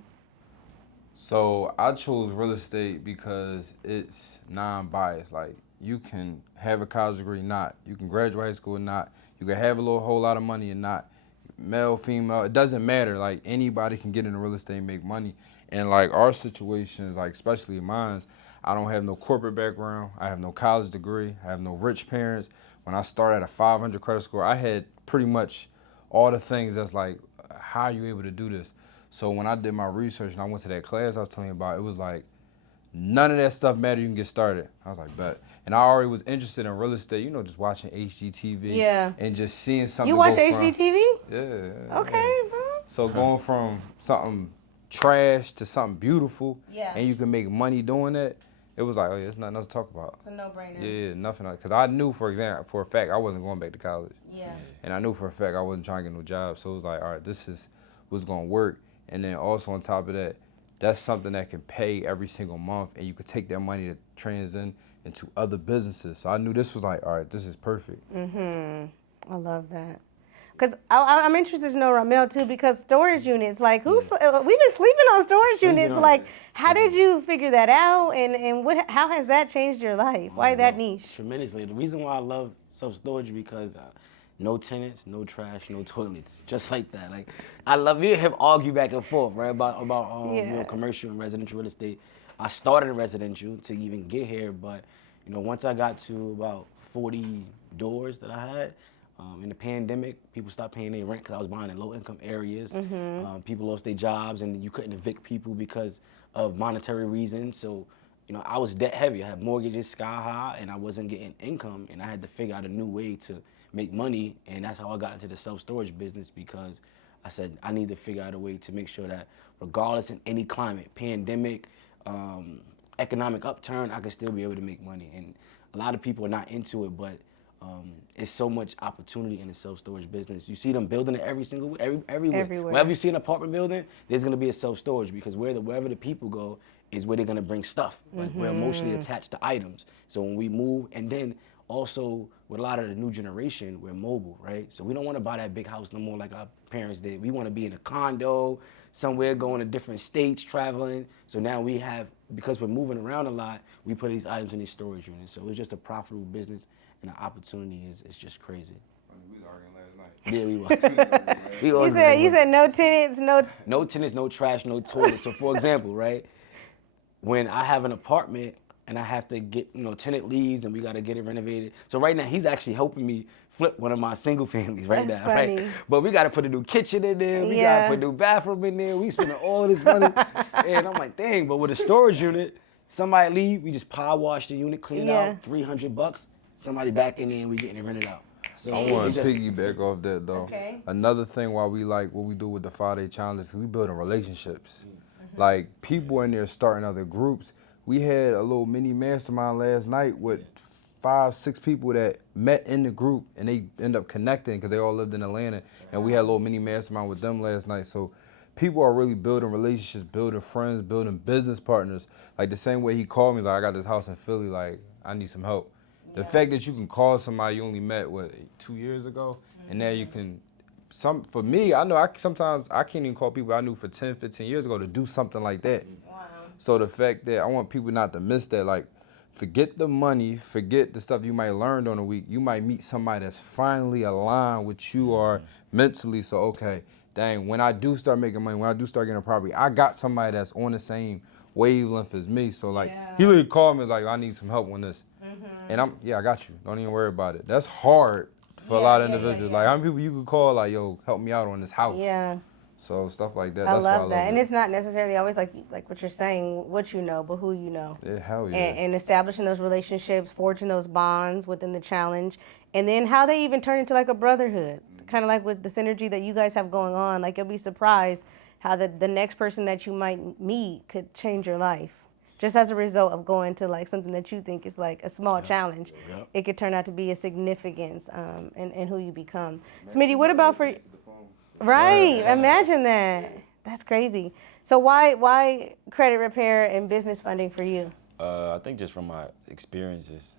So I chose real estate because it's non-biased. Like, you can have a college degree, not. You can graduate high school, not. You can have a whole lot of money and not. Male, female, it doesn't matter. Like, anybody can get into real estate and make money. And like, our situation, like especially mine's, I don't have no corporate background. I have no college degree. I have no rich parents. When I started at a 500 credit score, I had pretty much all the things that's like, how are you able to do this? So when I did my research and I went to that class I was telling you about, it was like, None of that stuff matter. You can get started. I was like, bet. And I already was interested in real estate. You know, just watching HGTV. Yeah. And just seeing something. You watch go from, HGTV? Yeah. Okay, bro. So going from something trash to something beautiful, Yeah. and you can make money doing that, it was like, oh yeah, it's nothing else to talk about. It's a no-brainer. Yeah, nothing else. Because I knew, for a fact, I wasn't going back to college. Yeah. And I knew for a fact I wasn't trying to get no job. So it was like, all right, this is what's going to work. And then also on top of that, that's something that can pay every single month, and you could take that money to transit into other businesses. So I knew this was like, all right, this is perfect. I love that. Because I'm interested to know, Ramel, too, because storage units, like, we've been sleeping on storage units. Like, how did you figure that out, and how has that changed your life? Why that niche? Tremendously. The reason why I love self-storage because no tenants, no trash, no toilets, just like that. Like, I love you him argue back and forth, right, about you know, commercial and residential real estate. I started in residential to even get here, but you know, once I got to about 40 doors that I had, in the pandemic, people stopped paying their rent because I was buying in low-income areas. People lost their jobs, and you couldn't evict people because of monetary reasons. So, you know, I was debt heavy. I had mortgages sky high, and I wasn't getting income, and I had to figure out a new way to make money, and that's how I got into the self-storage business because I said I need to figure out a way to make sure that regardless in any climate, pandemic, economic upturn, I could still be able to make money. And a lot of people are not into it, but it's so much opportunity in the self-storage business. You see them building it everywhere. Wherever you see an apartment building, there's gonna be a self-storage because wherever the people go is where they're gonna bring stuff. Like we're emotionally attached to items. So when we move, and then also with a lot of the new generation, we're mobile, right? So we don't wanna buy that big house no more like our parents did. We wanna be in a condo, somewhere going to different states, traveling. So now we have, because we're moving around a lot, we put these items in these storage units. So it's just a profitable business. And the opportunity is just crazy. We was arguing last night. Yeah, we was. You said no tenants, no tenants, no trash, no toilet. So for example, right, when I have an apartment and I have to get, you know, tenant leaves and we got to get it renovated. So right now he's actually helping me flip one of my single families right now, funny. right? But we got to put a new kitchen in there. We got to put a new bathroom in there. We spending all this money, and I'm like, dang. But with a storage unit, somebody leave, we just power wash the unit, clean it out, $300. Somebody back in there and we getting it rented out. So I want to piggyback off that though. Okay. Another thing why we like what we do with the 5-day challenge is we building relationships. Like people in there starting other groups. We had a little mini mastermind last night with 5-6 people that met in the group and they end up connecting because they all lived in Atlanta, and we had a little mini mastermind with them last night. So people are really building relationships, building friends, building business partners. Like the same way he called me, like I got this house in Philly, like I need some help. The fact that you can call somebody you only met, 2 years ago, and now you can, for me, I know sometimes I can't even call people I knew for 10, 15 years ago to do something like that. Wow. So the fact that I want people not to miss that, like, forget the money, forget the stuff you might learn on a week. You might meet somebody that's finally aligned with you are mentally. So, okay, dang, when I do start making money, when I do start getting a property, I got somebody that's on the same wavelength as me. So, like, he literally called me and was like, I need some help on this. And I got you. Don't even worry about it. That's hard for a lot of individuals. Like, how many people you could call, like, yo, help me out on this house? Yeah. So stuff like that. I That's why I love love that. it. And it's not necessarily always like what you're saying, what you know, but who you know. Yeah, hell yeah. And establishing those relationships, forging those bonds within the challenge, and then how they even turn into like a brotherhood. Kind of like with the synergy that you guys have going on. Like, you'll be surprised how the next person that you might meet could change your life. Just as a result of going to like something that you think is like a small challenge, it could turn out to be a significance in who you become. Smitty, what about for right? Imagine that. That's crazy. So why credit repair and business funding for you? I think just from my experiences.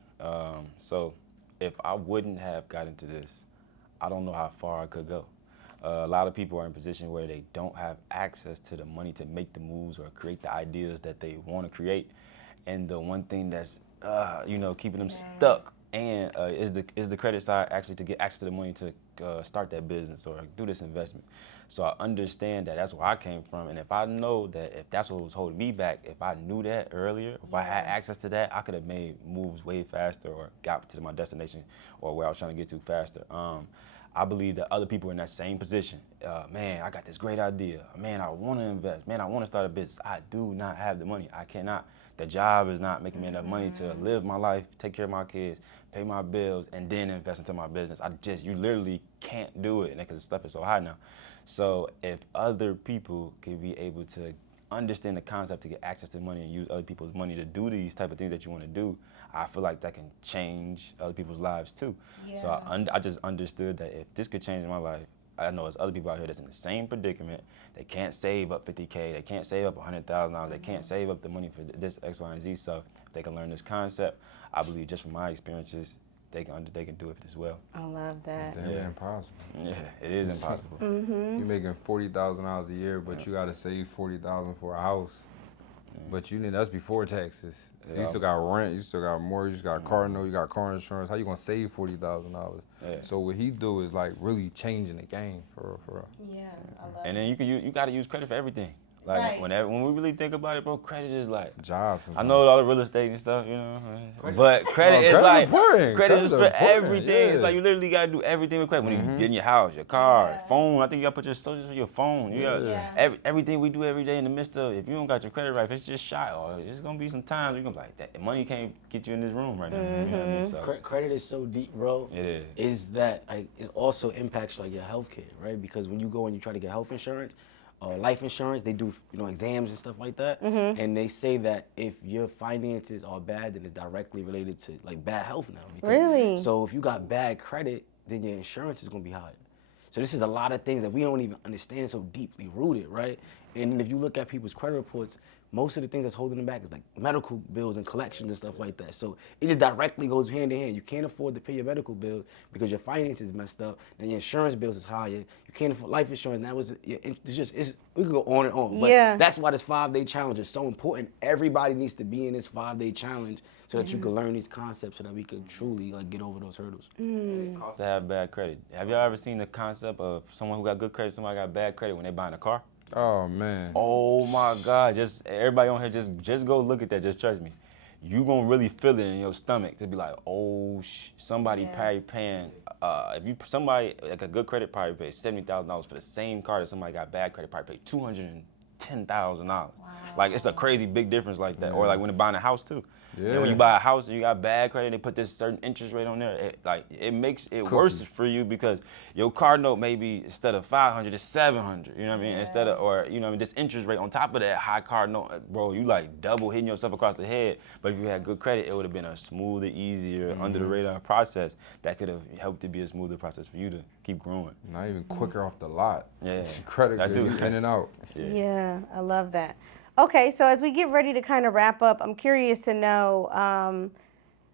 So if I wouldn't have got into this, I don't know how far I could go. A lot of people are in a position where they don't have access to the money to make the moves or create the ideas that they want to create. And the one thing that's, keeping them stuck and is the credit side, actually to get access to the money to start that business or do this investment. So I understand that that's where I came from. And if I know that if that's what was holding me back, if I knew that earlier, if I had access to that, I could have made moves way faster or got to my destination or where I was trying to get to faster. I believe that other people are in that same position. Man, I got this great idea. Man, I want to invest. Man, I want to start a business. I do not have the money. I cannot. The job is not making me enough money to live my life, take care of my kids, pay my bills, and then invest into my business. You literally can't do it because the stuff is so high now. So if other people can be able to understand the concept to get access to money and use other people's money to do these type of things that you want to do, I feel like that can change other people's lives too. Yeah. So I just understood that if this could change my life, I know there's other people out here that's in the same predicament. They can't save up $50K, they can't save up $100,000, they can't save up the money for this X, Y, and Z. So if they can learn this concept, I believe just from my experiences, they can do it as well. I love that. Damn, Yeah. impossible. Yeah, it is impossible. Mm-hmm. You're making $40,000 a year, but you gotta save $40,000 for a house. But that's before taxes. So you Yeah. still got rent, you still got mortgage, you got car note, you got car insurance. How you gonna save $40,000? Yeah. So what he do is like really changing the game for real. Yeah, I love And then you gotta use credit for everything. Like Right. when we really think about it, bro, credit is like, Jobs. I know all the real estate and stuff, but credit is credit's like important. credit is for Credit's important, everything. It's yeah. like you literally gotta do everything with credit. When you get in your house, your car, Yeah. phone. I think you gotta put your social for your phone. You got Yeah. everything we do every day in the midst of. If you don't got your credit right, if it's just shot, or it's gonna be some times you're gonna be like, that money can't get you in this room right now. You know what I mean? So Credit is so deep, bro. it is. Is that like it also impacts like your health care, right? Because when you go and you try to get health insurance, life insurance, they do exams and stuff like that, and they say that if your finances are bad, then it's directly related to like bad health now. Because, Really? So if you got bad credit, then your insurance is gonna be higher. So this is a lot of things that we don't even understand, so deeply rooted, right? And if you look at people's credit reports, most of the things that's holding them back is like medical bills and collections and stuff like that. So it just directly goes hand in hand. You can't afford to pay your medical bills because your finances messed up, and your insurance bills is higher. You can't afford life insurance. Now we could go on and on. But Yeah. that's why this 5-day challenge is so important. Everybody needs to be in this 5-day challenge so that you can learn these concepts so that we can truly like get over those hurdles. It costs to have bad credit. Have y'all ever seen the concept of someone who got good credit, somebody got bad credit when they buying a car? Oh man. Oh my God! Just everybody on here, just go look at that. Just trust me, you gonna really feel it in your stomach to be like, oh, somebody probably paying. Somebody like a good credit probably pays $70,000 for the same car that somebody got bad credit probably paid $210,000. Wow. Like it's a crazy big difference like that. Or like when they're buying a house too. Yeah. And when you buy a house and you got bad credit, they put this certain interest rate on there. It makes it worse for you because your car note maybe instead of $500, it's $700. You know what I mean? Instead of this interest rate on top of that high car note, bro, you like double hitting yourself across the head. But if you had good credit, it would have been a smoother, easier, under the radar process that could have helped it be a smoother process for you to keep growing. Not even quicker off the lot. Yeah. Credit That good, too. in and out. Yeah, I love that. Okay, so as we get ready to kind of wrap up, I'm curious to know,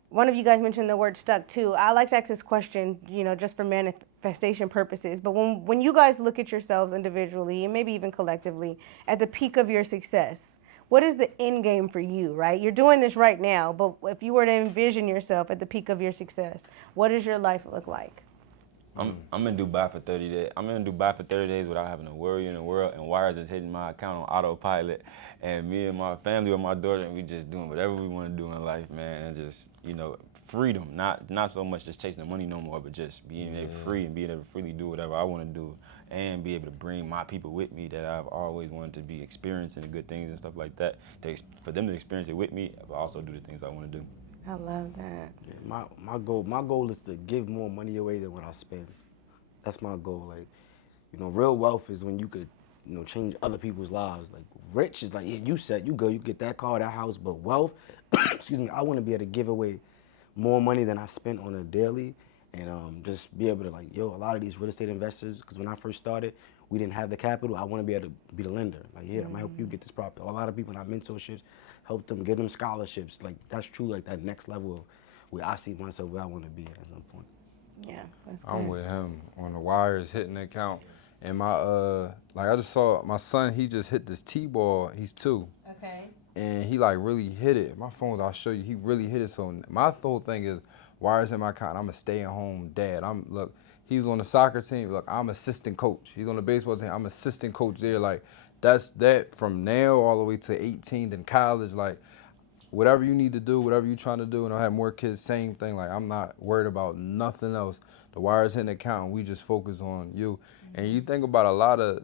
one of you guys mentioned the word stuck too. I like to ask this question, just for manifestation purposes, but when you guys look at yourselves individually and maybe even collectively at the peak of your success, what is the end game for you, right? You're doing this right now, but if you were to envision yourself at the peak of your success, what does your life look like? I'm in Dubai for 30 days. I'm in Dubai for 30 days without having to worry in the world, and wires is hitting my account on autopilot. And me and my family or my daughter, and we just doing whatever we want to do in life, man. And just freedom, not so much just chasing the money no more, but just being able free and being able to freely do whatever I want to do, and be able to bring my people with me that I've always wanted to be experiencing the good things and stuff like that. For them to experience it with me, but also do the things I want to do. I love that. Yeah, my goal is to give more money away than what I spend. That's my goal. Like, real wealth is when you could, change other people's lives. Like, rich is like, yeah, you set, you go, you get that car, that house. But wealth, excuse me, I want to be able to give away more money than I spent on a daily, and just be able to a lot of these real estate investors. Because when I first started, we didn't have the capital. I want to be able to be the lender. Like, yeah, I'm gonna help you get this property. A lot of people in our mentorships help them, give them scholarships. Like, that's true. Like that next level of where I see myself, where I want to be at some point. Yeah, that's I'm good. with him on the wires hitting the account. And my I just saw my son, he just hit this T-ball. He's 2. Okay. And he really hit it. My phone, I'll show you, he really hit it. So my whole thing is wires in my account. I'm a stay-at-home dad. He's on the soccer team. Look, I'm assistant coach. He's on the baseball team. I'm assistant coach there. Like, that's that from now all the way to 18, then college. Like, whatever you need to do, whatever you're trying to do, and I have more kids, same thing. Like, I'm not worried about nothing else. The wires hitting the account, and we just focus on you. And you think about a lot of,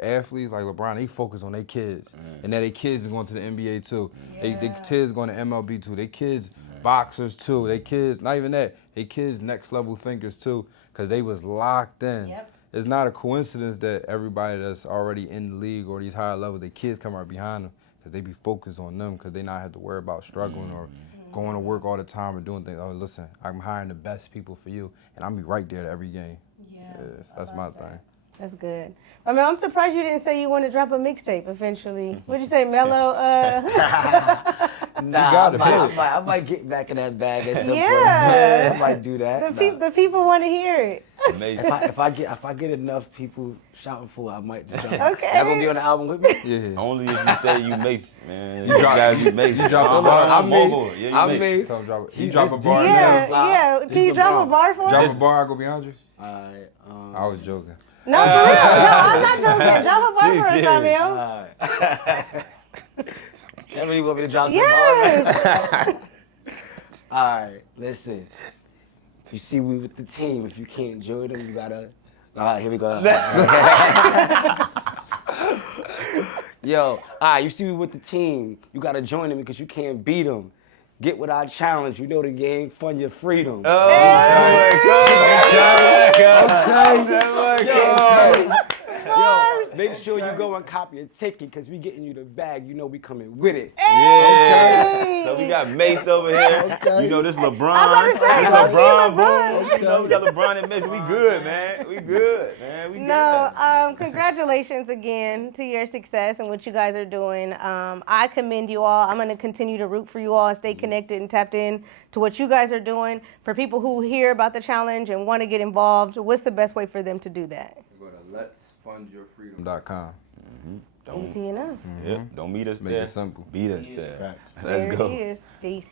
athletes like LeBron, they focus on their kids. And now their kids are going to the NBA too. They kids going to MLB too. Their kids boxers too. Their kids, not even that, their kids next level thinkers too, because they was locked in. Yep. It's not a coincidence that everybody that's already in the league or these higher levels, their kids come right behind them because they be focused on them because they not have to worry about struggling or going to work all the time or doing things. Oh, listen, I'm hiring the best people for you, and I'm be right there at every game. Yes, that's my thing. That's good. I mean, I'm surprised you didn't say you want to drop a mixtape eventually. What'd you say, Mello? Nah, I might get back in that bag at some point. Yeah. I might do that. The people want to hear it. Amazing. If I get enough people shouting for it, I might just drop it. Okay. Y'all gonna be on the album with me? Yeah. Only if you say you Mace, man. You drop- you Mace. you drop I'm a bar. I'm mobile. Mace. Yeah, you I'm Mace. Mace. So drop it. He- You drop a it's bar. decent. Yeah, Fly. yeah. It's Can you drop a LeBron. bar for Drop us? a bar, I go behind you. Alright. I was joking. No, for real. No, I'm not joking. Drop a bar She's for us, serious. Ramel. Alright. Y'all really want me to drop some Yes. bars? Alright, listen. If you see we with the team, if you can't join them, you gotta. Alright, here we go. Yo, alright, you see we with the team, you gotta join them because you can't beat them. Get with our challenge, you know the game, fund your freedom. Yo, make sure you go and copy a ticket because we getting you the bag. You know we coming with it. Yeah. So we got Mace over here. You know this LeBron. I was about to say, This low-key LeBron, LeBron. boy. You know we got LeBron and Mace. We good, man. We good, man. We No, good. congratulations again to your success and what you guys are doing. I commend you all. I'm going to continue to root for you all and stay connected and tapped in to what you guys are doing. For people who hear about the challenge and want to get involved, what's the best way for them to do that? Go to letsfundyourfreedom.com. Don't, Easy enough. yeah, don't meet us Make there. it simple. Beat us there. Facts. Let's There go. it is. Peace.